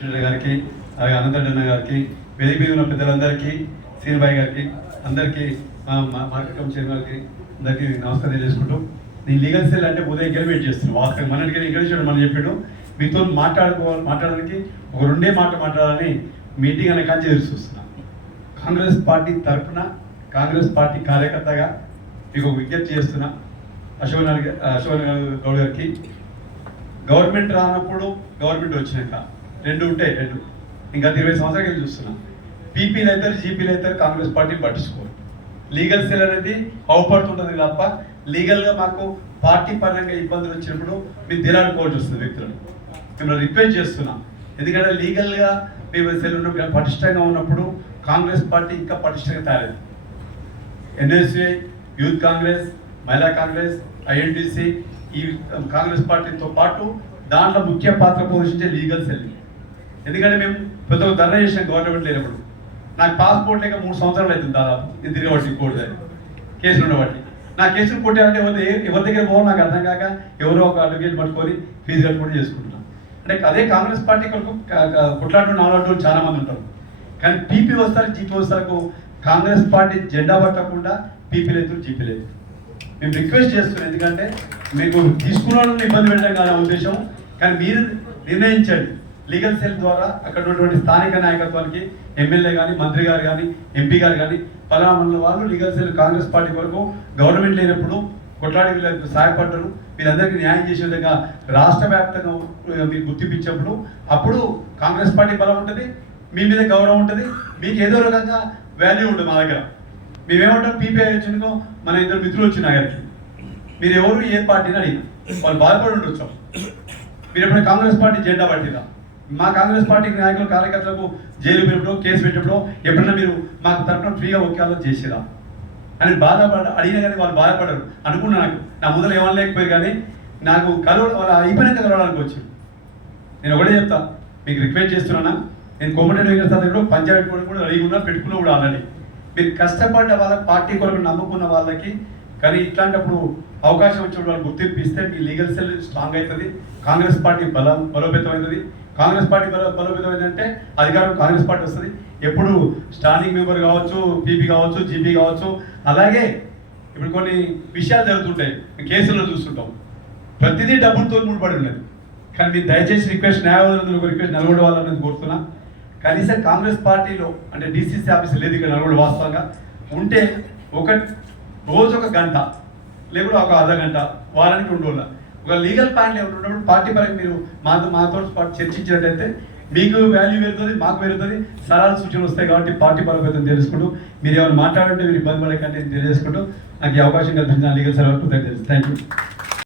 గారికి అలాగే అనంతరెడ్డి గారికి వేదిక మీద ఉన్న పెద్దలందరికీ సీనిబాయి గారికి అందరికీ మా మార్కెట్ చైర్మన్ గారికి అందరికీ నమస్కారం తెలియజేసుకుంటూ నేను లీగల్ సెల్ అంటే ఉదయం గెలిమేట్ చేస్తున్నాను వాస్తవం మనకి ఇక్కడ చూడండి మనం చెప్పాడు. మీతో మాట్లాడుకోవాలి మాట్లాడడానికి ఒక రెండే మాట మాట్లాడాలని మీటింగ్ అనే కాంచి ఎదురు చూస్తున్నాను కాంగ్రెస్ పార్టీ తరఫున కాంగ్రెస్ పార్టీ కార్యకర్తగా మీకు విజ్ఞప్తి చేస్తున్నా. అశోక్ అశోక్ గౌడ్ గారికి గవర్నమెంట్ రానప్పుడు గవర్నమెంట్ వచ్చినాక రెండు ఉంటాయి రెండు. ఇంకా ఇరవై సంవత్సరాలు చూస్తున్నాం. పీపీలు అవుతారు జీపీలు అవుతారు కాంగ్రెస్ పార్టీ పట్టించుకోరు. లీగల్ సెల్ అనేది అవపడుతుంటుంది తప్ప లీగల్గా మాకు పార్టీ పరంగా ఇబ్బందులు వచ్చినప్పుడు మీరు దిలాడుకోవాల్సి వస్తుంది వ్యక్తులను. మిమ్మల్ని రిక్వెస్ట్ చేస్తున్నాం. ఎందుకంటే లీగల్గా మేము సెల్ ఉన్నప్పుడు పటిష్టంగా ఉన్నప్పుడు కాంగ్రెస్ పార్టీ ఇంకా పటిష్టంగా తయారైంది. ఎన్ఎస్ఏ యూత్ కాంగ్రెస్ మహిళా కాంగ్రెస్ ఐఎన్టీసీ ఈ కాంగ్రెస్ పార్టీతో పాటు దాంట్లో ముఖ్య పాత్ర పోషించే లీగల్ సెల్ ఎందుకంటే మేము ప్రతి ఒక్క ధర్నా చేసిన గవర్నమెంట్ లేనప్పుడు. నాకు పాస్పోర్ట్ లేక మూడు సంవత్సరాలు అవుతుంది దాదాపు. ఇది తిరగబట్టి కోర్టు దగ్గర కేసులు ఉండబట్టి. నా కేసులు కొట్టారంటే ఎవరి ఎవరి దగ్గర పోవాలి నాకు అర్థం కాక ఎవరో ఒక అడ్వకేట్ పట్టుకొని ఫీజు కట్టుకొని చేసుకుంటున్నాం అంటే అదే కాంగ్రెస్ పార్టీ కొరకు కొట్లాడు నాలుగు చాలా మంది ఉంటారు. కానీ పీపీ వస్తారు జీపీ వస్తారు. కాంగ్రెస్ పార్టీ జెండా పట్టకుండా పీపీ లేదు జీపీ లేదు. మేము రిక్వెస్ట్ చేస్తున్నాం ఎందుకంటే మీకు తీసుకున్న ఇబ్బంది పెట్టడం కాదు ఉద్దేశం. కానీ మీరు నిర్ణయించండి. లీగల్ సెల్ ద్వారా అక్కడ ఉన్నటువంటి స్థానిక నాయకత్వానికి ఎమ్మెల్యే కానీ మంత్రి గారు కానీ ఎంపీ గారు కానీ పలానా వాళ్ళు లీగల్ సెల్ కాంగ్రెస్ పార్టీ కొరకు గవర్నమెంట్ లేనప్పుడు కొట్లాడి వీళ్ళకి సహాయపడ్డారు వీళ్ళందరికీ న్యాయం చేసే విధంగా రాష్ట్ర వ్యాప్తంగా మీరు గుర్తింపించినప్పుడు అప్పుడు కాంగ్రెస్ పార్టీ బలం ఉంటుంది మీ మీద గౌరవం ఉంటుంది మీకు ఏదో రకంగా వాల్యూ ఉంటుంది మా దగ్గర. మేమేమంటాం పీపీఐ వచ్చినకో మన ఇద్దరు మిత్రులు వచ్చిన గారికి మీరు ఎవరు ఏ పార్టీని అడిగిన. వాళ్ళు బాధపడి ఉండొచ్చు. మీరు ఎప్పుడు కాంగ్రెస్ పార్టీ జెండా పట్టిరా మా కాంగ్రెస్ పార్టీ నాయకులు కార్యకర్తలకు జైలు పెట్టడం కేసు పెట్టడం ఎప్పుడైనా మీరు మాకు తరఫున ఫ్రీగా ఒకేలా చేసిరా? అని బాధపడ అడిగినా కానీ వాళ్ళు బాధపడరు. అనుకున్నా నాకు. నా ముందర ఏమని లేకపోయారు కానీ నాకు కలవ వాళ్ళ అయిపోయినాక కలవడానికి వచ్చి నేను ఒకటే చెప్తా. మీకు రిక్వెస్ట్ చేస్తున్నానా? నేను కోమటిరెడ్డి వెంకటేశ్వర కూడా పంచాయతీ కూడా అడిగి ఉన్నా పెట్టుకున్నా కూడా ఆల్రెడీ. మీరు కష్టపడ్డ వాళ్ళ పార్టీ కొరకు నమ్ముకున్న వాళ్ళకి కానీ ఇట్లాంటప్పుడు అవకాశం వచ్చిన వాళ్ళు గుర్తింపు ఇస్తే మీ లీగల్ సెల్ స్ట్రాంగ్ అవుతుంది కాంగ్రెస్ పార్టీ బల బలోపేతం అవుతుంది కాంగ్రెస్ పార్టీ బల బలోపేతం అయిందంటే అధికారం కాంగ్రెస్ పార్టీ వస్తుంది. ఎప్పుడు స్టాండింగ్ మెంబర్ కావచ్చు పీపీ కావచ్చు జీపీ కావచ్చు. అలాగే ఇప్పుడు కొన్ని విషయాలు జరుగుతుంటాయి. కేసుల్లో చూస్తుంటాం. ప్రతిదీ డబ్బులతో ముడిపడి ఉన్నది కానీ మీరు దయచేసి రిక్వెస్ట్ న్యాయవాదులకు రిక్వెస్ట్ నల్గొండ వాళ్ళని కోరుతున్నా. కనీసం కాంగ్రెస్ పార్టీలో అంటే డీసీసీ ఆఫీస్ లేదు ఇక్కడ నల్గొండ వాస్తవంగా ఉంటే ఒక రోజు ఒక గంట లేకుండా ఒక అర్ధ గంట వారానికి రెండు రోజుల. ఒక లీగల్ పాయింట్ ఉన్నప్పుడు పార్టీ పరంగా మీరు మాతో మాతో పాటు మీకు వాల్యూ పెరుగుతుంది మాకు పెరుగుతుంది సలహాలు సూచనలు వస్తాయి కాబట్టి పార్టీ పరంగా తెలుసుకుంటూ మీరు ఏమైనా మాట్లాడుంటే మీరు ఇబ్బంది పడకండి తెలియజేసుకుంటూ నాకు ఈ అవకాశం కల్పించిన లీగల్ సలహా థ్యాంక్ యూ